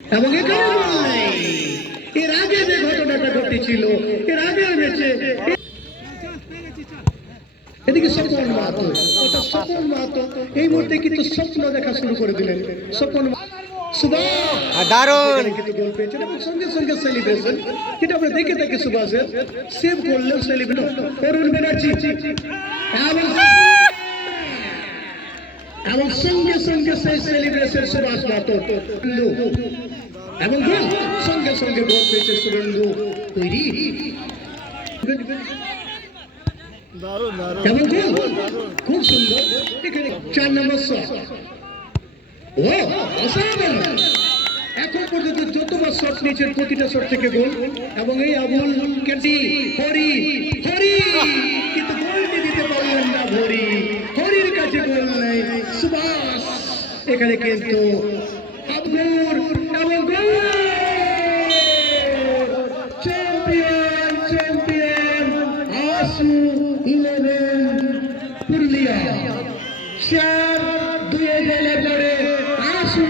এবং এখানে বল নেই। এর আগে যে ঘটনাটা ঘটেছিল, এর আগের ম্যাচে এদিকে স্বপন মাহাতো, অর্থাৎ স্বপন মাহাতো এই মুহূর্তে কিন্তু স্বপ্ন দেখা শুরু করে দিলেন। স্বপন দারুণ কিন্তু গোল পেয়েছেন এবং সঙ্গে সঙ্গে সেলিব্রেশন, যেটা আমরা দেখে থাকি সুভাষের সেভ করলেও সেলিব্রেশন অরুণ ব্যানার্জি এবং সঙ্গে সঙ্গে সেই সেলিব্রেশন সুভাষ মাহাতো এবং সঙ্গে সঙ্গে গোল পেয়েছে শুভেন্দু তৈরি এবং খুব সুন্দর। এখানে 4 নম্বর শট, ও অসাধারণ। এখন পর্যন্ত যতবার শট নিয়েছেন প্রতিটা শট থেকে গোল। এবং এই আবুল কেটি হরি হরি কিন্তু গোলটি দিতে পারলেন না। হরির কাছে গোল নেই। সুভাষ এখানে কিন্তু আবুর এবং গোল। চ্যাম্পিয়ন চ্যাম্পিয়ন আসু 11 পুরুলিয়া 4-2 গোলে পড়ে আসু